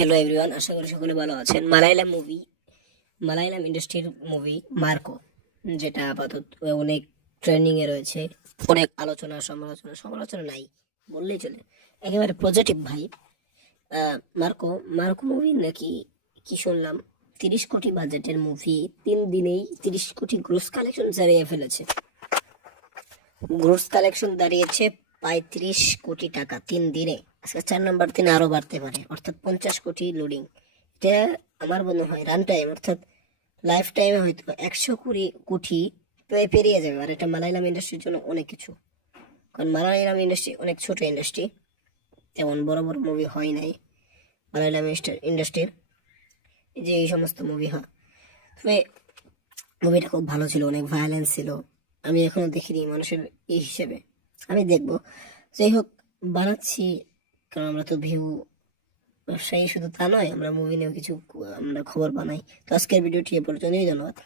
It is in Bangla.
হ্যালো এভরিওয়ান, আশা করি সকলে ভালো আছেন। মালায়ালাম ইন্ডাস্ট্রির মুভি মার্কো, যেটা আপাতত অনেক ট্রেন্ডিং এ রয়েছে, অনেক সমালোচনা নাই বললেই চলে, একেবারে পজিটিভ ভাই। মার্কো মার্কো মুভি নাকি কি শুনলাম 30 কোটি বাজেটের মুভি, 3 দিনেই 30 কোটি গ্রোস কালেকশন দাঁড়িয়ে ফেলেছে। গ্রোস কালেকশন দাঁড়িয়েছে 35 কোটি টাকা 3 দিনে। আজকে 4 নম্বর দিনে আরো বাড়তে পারে, অর্থাৎ 50 কোটি লোডিং। এটা আমার মনে হয় রান টাইম, অর্থাৎ লাইফ টাইমে হয়তো 100 কোটি পেরিয়ে যাবে। আর এটা মালায়ালাম ইন্ডাস্ট্রির জন্য অনেক কিছু, কারণ মালায়ালাম ইন্ডাস্ট্রি অনেক ছোট ইন্ডাস্ট্রি, তেমন বড় বড় মুভি হয় নাই মালায়ালাম ইন্ডাস্ট্রির। যে এই সমস্ত মুভি হয়, তবে মুভিটা খুব ভালো ছিল, অনেক ভায়োলেন্স ছিল। আমি এখনো দেখিনি মানুষের এই হিসেবে, আমি দেখবো। যাই হোক, বানাচ্ছি কারণ আমরা তো ভিউ ব্যবসায়ী, শুধু তা নয়, আমরা মুভি নিয়েও কিছু আমরা খবর বানাই। তো আজকের ভিডিওটি এ পর্যন্তই, ধন্যবাদ।